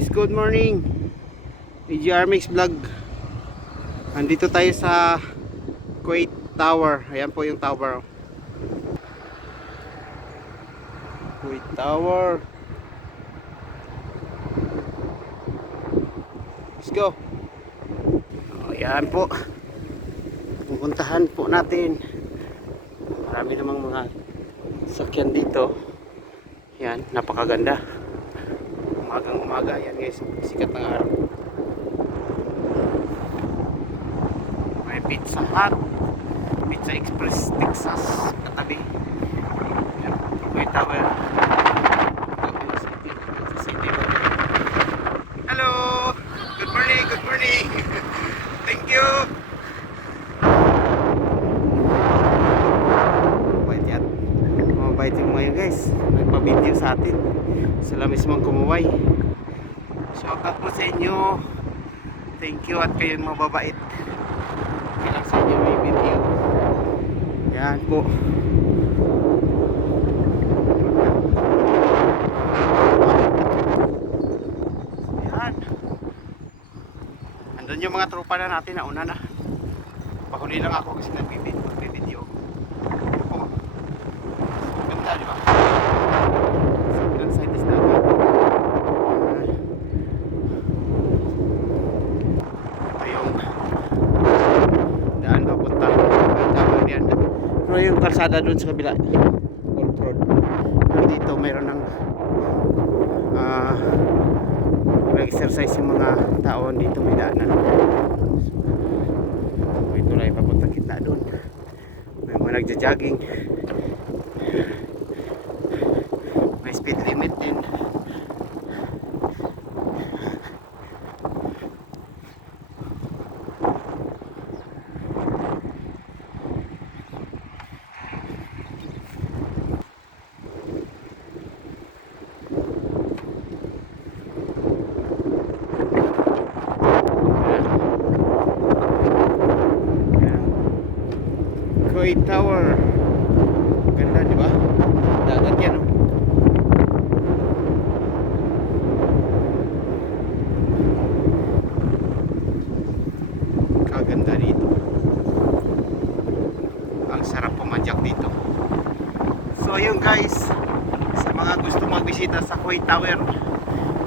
guys, good morning. EGR Mix Vlog. Andito tayo sa Kuwait Tower. Ayan po yung tower. Kuwait Tower. Let's go. Ayan po. Pupuntahan po natin. Marami namang mga sakyan dito. Ayan, napakaganda. Umagang umaga, yan guys, sikat ng araw. May Pizza Hut, Pizza Express Texas katabi. Yan, Kuwait Tower. Hello, good morning, good morning. Thank you. Mabait yan, mabait yung mga yun guys, nagpa-video sa atin. Sila mismong kumuway. Shoutout po sa inyo. Thank you at kayo mababait. Kailang sa inyo may video. Yan po. Yan. Andun yung mga tropa na natin na una na. Pahuli lang ako kasi nag-video. Oh. Ganda, di ba? Sobrang scientist natin. Pero yung kalsada doon sa kabila Old Road, dito mayroon ng nag-exercise yung mga tao dito, may daanan. So, ito lang papunta kita doon, may mga nagja-jogging, may speed limit din. Kuwait Tower. Ganda, di ba? Dagat yan, oh. Kaganda dito. Ang sarap pumadyak dito. So yun guys, sa mga gusto magbisita sa Kuwait Tower,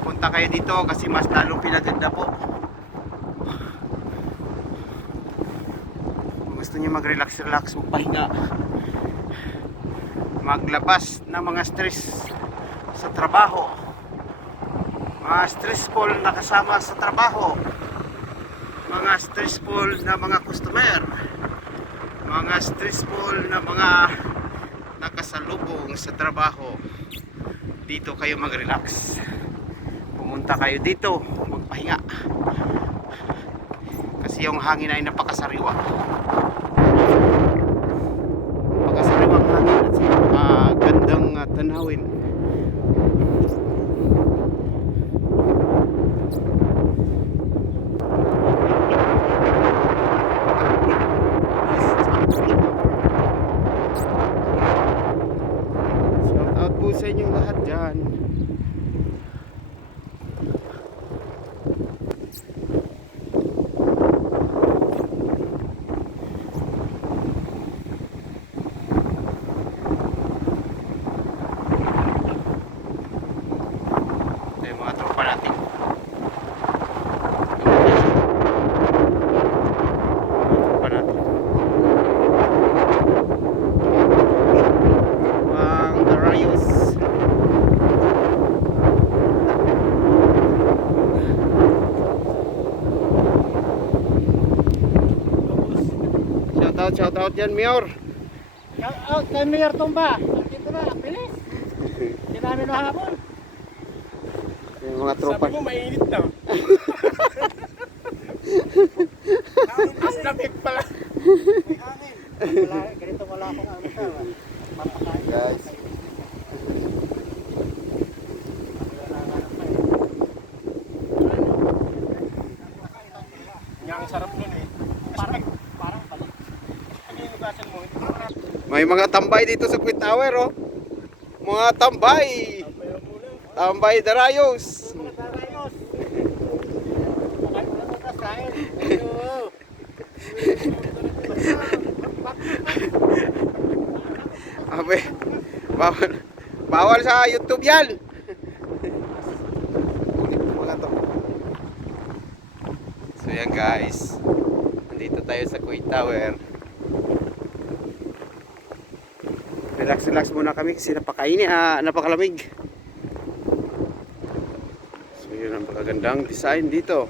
punta kayo dito kasi mas lalong pinaganda po. Gusto niyo mag-relax, magpahinga, maglabas ng mga stress sa trabaho, mga stressful na kasama sa trabaho, mga stressful na mga customer, mga stressful na mga nakasalubong sa trabaho. Dito kayo mag-relax, pumunta kayo dito magpahinga kasi yung hangin ay napakasariwa. Napakasariwang hangin at gandang tanawin. Shout out po sa inyong lahat dyan. Yung mga tropa natin. Tropa natin. Ang Darayos. Shout out yan, Mayor. Shout out kay Mayor Tumba. Dito na, bilis. Hindi namin nahabol. Yung mga tropa. Sabi mo mainit na. Ang lamig pala. May hangin. Ganito wala akong ano siya. Papakain. Guys. Ang sarap nun eh. Parang balik. Pag inugasan mo, May mga tambay dito sa Kuwait Tower, oh. Mga tambay. Tambay Darayos. mga Darayos. Israel. Ayun. Abe, bawal. Bawal sa YouTube yan. Ulit na mga to. So yan guys. Nandito tayo sa Kuwait Tower. Relax muna kami kasi napakalamig. So yun ang magagandang design dito.